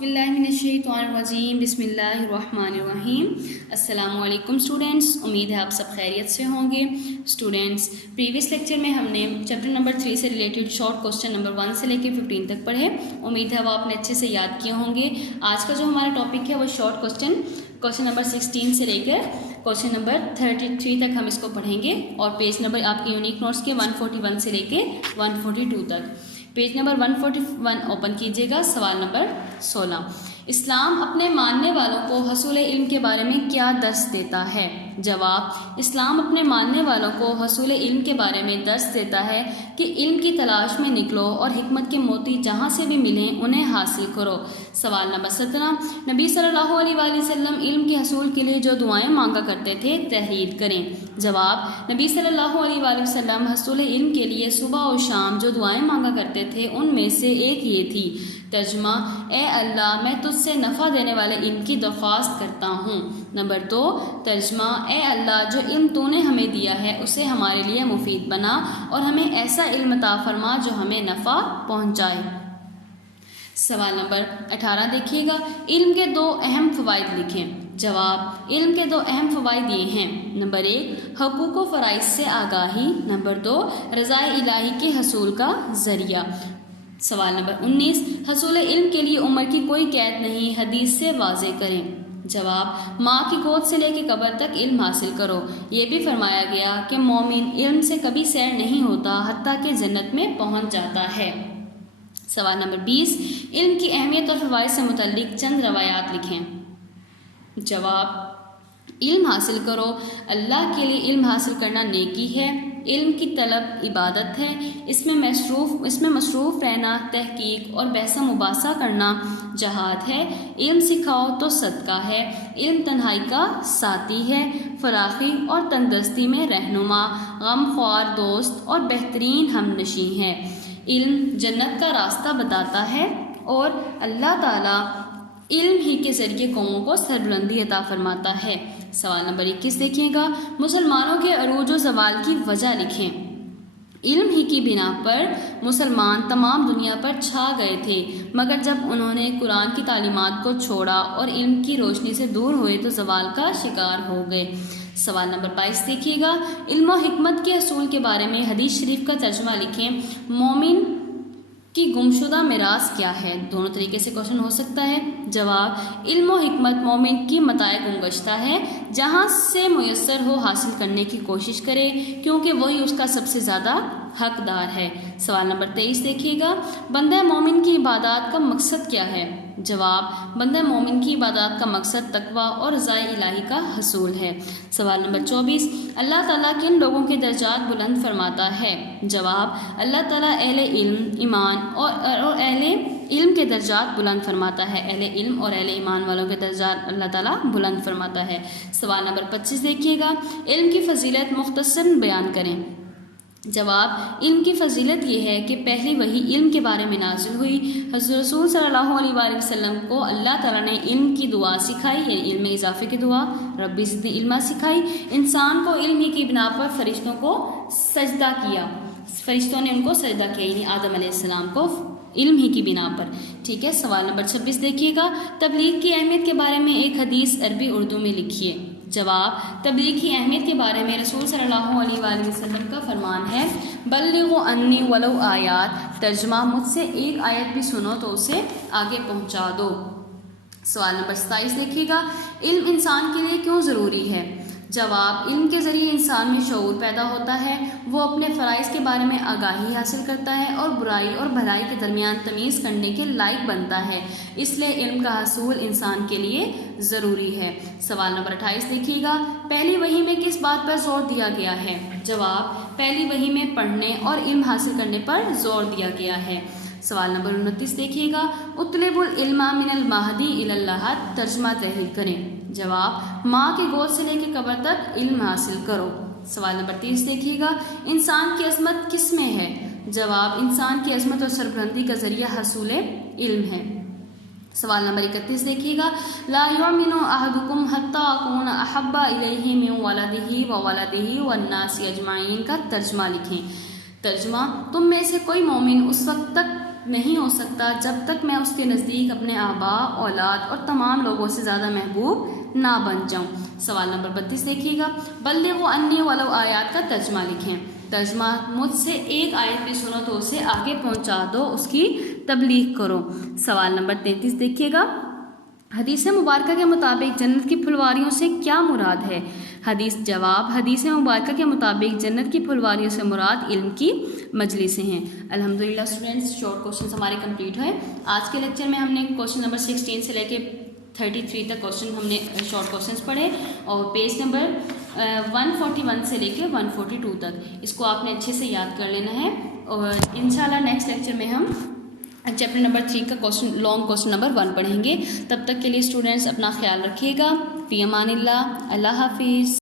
باللہ من الشیطان الرجیم بسم اللہ الرحمن الرحیم۔ السلام علیکم اسٹوڈینٹس، امید ہے آپ سب خیریت سے ہوں گے۔ اسٹوڈینٹس، پریویس لیکچر میں ہم نے چیپٹر نمبر 3 سے ریلیٹڈ شارٹ کوسچن نمبر 1 سے لے کے 15 تک پڑھے۔ امید ہے وہ آپ نے اچھے سے یاد کیے ہوں گے۔ آج کا جو ہمارا ٹاپک ہے وہ شارٹ کوسچن نمبر 16 سے لے کر کوسچن نمبر 33 تک ہم اس کو پڑھیں گے، اور پیج نمبر آپ کے یونیک نوٹس کے 141 سے لے کے 142 تک۔ پیج نمبر 141 اوپن کیجیے گا۔ سوال نمبر 16، اسلام اپنے ماننے والوں کو حصول علم کے بارے میں کیا درس دیتا ہے؟ جواب، اسلام اپنے ماننے والوں کو حصول علم کے بارے میں درس دیتا ہے کہ علم کی تلاش میں نکلو اور حکمت کے موتی جہاں سے بھی ملیں انہیں حاصل کرو۔ سوال نمبر 17، نبی صلی اللہ علیہ وآلہ وسلم علم کے حصول کے لیے جو دعائیں مانگا کرتے تھے تحریر کریں۔ جواب، نبی صلی اللہ علیہ وآلہ وسلم حصول علم کے لیے صبح و شام جو دعائیں مانگا کرتے تھے ان میں سے ایک یہ تھی۔ ترجمہ، اے اللہ میں تجھ سے نفع دینے والے علم کی درخواست کرتا ہوں۔ نمبر 2، ترجمہ، اے اللہ جو علم تو نے ہمیں دیا ہے اسے ہمارے لیے مفید بنا اور ہمیں ایسا علم عطا فرما جو ہمیں نفع پہنچائے۔ سوال نمبر 18 دیکھیے گا، علم کے 2 اہم فوائد لکھیں۔ جواب، علم کے 2 اہم فوائد یہ ہیں۔ نمبر 1، حقوق و فرائض سے آگاہی۔ نمبر 2، رضا الہی کے حصول کا ذریعہ۔ سوال نمبر 19، حصول علم کے لیے عمر کی کوئی قید نہیں، حدیث سے واضح کریں۔ جواب، ماں کی گود سے لے کے قبر تک علم حاصل کرو۔ یہ بھی فرمایا گیا کہ مومن علم سے کبھی سیر نہیں ہوتا حتیٰ کہ جنت میں پہنچ جاتا ہے۔ سوال نمبر 20، علم کی اہمیت اور فوائد سے متعلق چند روایات لکھیں۔ جواب، علم حاصل کرو، اللہ کے لیے علم حاصل کرنا نیکی ہے، علم کی طلب عبادت ہے، اس میں مصروف رہنا تحقیق اور بحث و مباحثہ کرنا جہاد ہے، علم سکھاؤ تو صدقہ ہے، علم تنہائی کا ساتھی ہے، فراخی اور تندرستی میں رہنما، غم خوار دوست اور بہترین ہمنشیں ہے، علم جنت کا راستہ بتاتا ہے، اور اللہ تعالیٰ علم ہی کے ذریعے قوموں کو سربلندی عطا فرماتا ہے۔ سوال نمبر 21 دیکھیے گا، مسلمانوں کے عروج و زوال کی وجہ لکھیں۔ علم ہی کی بنا پر مسلمان تمام دنیا پر چھا گئے تھے، مگر جب انہوں نے قرآن کی تعلیمات کو چھوڑا اور علم کی روشنی سے دور ہوئے تو زوال کا شکار ہو گئے۔ سوال نمبر 22 دیکھیے گا، علم و حکمت کے اصول کے بارے میں حدیث شریف کا ترجمہ لکھیں۔ مومن کی گمشدہ میراث کیا ہے؟ دونوں طریقے سے کوشچن ہو سکتا ہے۔ جواب، علم و حکمت مومن کی متاع گمگشتہ ہے، جہاں سے میسر ہو حاصل کرنے کی کوشش کرے کیونکہ وہی اس کا سب سے زیادہ حقدار ہے۔ سوال نمبر 23 دیکھیے گا، بندہ مومن کی عبادات کا مقصد کیا ہے؟ جواب، بندہ مومن کی عبادات کا مقصد تقویٰ اور رضا الہی کا حصول ہے۔ سوال نمبر 24، اللہ تعالیٰ کن لوگوں کے درجات بلند فرماتا ہے؟ جواب، اللہ تعالیٰ اہل علم، ایمان اور اہل علم کے درجات بلند فرماتا ہے، اہل علم اور اہل ایمان والوں کے درجات اللہ تعالیٰ بلند فرماتا ہے۔ سوال نمبر 25 دیکھیے گا، علم کی فضیلت مختصر بیان کریں۔ جواب، علم کی فضیلت یہ ہے کہ پہلی وحی علم کے بارے میں نازل ہوئی، حضرت رسول صلی اللہ علیہ وآلہ وسلم کو اللہ تعالیٰ نے علم کی دعا سکھائی، یعنی علم اضافے کی دعا، ربی زدنی علما سکھائی، انسان کو علم ہی کی بنا پر فرشتوں کو سجدہ کیا، فرشتوں نے ان کو سجدہ کیا، یعنی آدم علیہ السلام کو علم ہی کی بنا پر۔ ٹھیک ہے، سوال نمبر 26 دیکھیے گا، تبلیغ کی اہمیت کے بارے میں ایک حدیث عربی اردو میں لکھیے۔ جواب، تبلیغ کی اہمیت کے بارے میں رسول صلی اللہ علیہ وآلہ وسلم کا فرمان ہے، بلغوا انی ولو آیات، ترجمہ، مجھ سے ایک آیت بھی سنو تو اسے آگے پہنچا دو۔ سوال نمبر 27 دیکھیے گا، علم انسان کے لیے کیوں ضروری ہے؟ جواب، علم کے ذریعے انسان میں شعور پیدا ہوتا ہے، وہ اپنے فرائض کے بارے میں آگاہی حاصل کرتا ہے اور برائی اور بھلائی کے درمیان تمیز کرنے کے لائق بنتا ہے، اس لیے علم کا حصول انسان کے لیے ضروری ہے۔ سوال نمبر 28 دیکھیے گا، پہلی وحی میں کس بات پر زور دیا گیا ہے؟ جواب، پہلی وحی میں پڑھنے اور علم حاصل کرنے پر زور دیا گیا ہے۔ سوال نمبر 29 دیکھیے گا، اطلب العلم من المہدی الی اللحد، ترجمہ تحریر کریں۔ جواب، ماں کی گود سے لے کے قبر تک علم حاصل کرو۔ سوال نمبر 30 دیکھیے گا، انسان کی عظمت کس میں ہے؟ جواب، انسان کی عظمت اور سربلندی کا ذریعہ حصول علم ہے۔ سوال نمبر 31 دیکھیے گا، لا یؤمن احدکم حتی اکون احب الیہ من ولدہ وولدہ والناس اجمعین کا ترجمہ لکھیں۔ ترجمہ: تم میں سے کوئی مومن اس وقت تک نہیں ہو سکتا جب تک میں اس کے نزدیک اپنے آبا، اولاد اور تمام لوگوں سے زیادہ محبوب نہ بن جاؤں۔ سوال نمبر 32 دیکھیے گا، بلغوا انی ولو آیات کا ترجمہ لکھیں۔ ترجمہ: مجھ سے ایک آیت بھی سنو تو اسے آگے پہنچا دو، اس کی تبلیغ کرو۔ سوال نمبر 33 دیکھیے گا، حدیث مبارکہ کے مطابق جنت کی پھلواریوں سے کیا مراد ہے؟ جواب: حدیث مبارکہ کے مطابق جنت کی پھلواریوں سے مراد علم کی مجلسیں ہیں۔ الحمدللہ اسٹوڈنٹس، شارٹ کوشچنس ہمارے کمپلیٹ ہوئے۔ آج کے لیکچر میں ہم نے کوشچن نمبر 16 سے لے کے 33 تک کوشچن ہم نے شارٹ کوشچنس پڑھے، اور پیج نمبر 141 سے لے کے 142 تک اس کو آپ نے اچھے سے یاد کر لینا ہے، اور انشاءاللہ نیکسٹ لیکچر میں ہم چیپٹر نمبر 3 کا لانگ کوشچن نمبر 1 پڑھیں گے۔ تب تک کے لیے اسٹوڈنٹس اپنا خیال رکھیے گا۔ فی امان اللہ، اللہ حافظ۔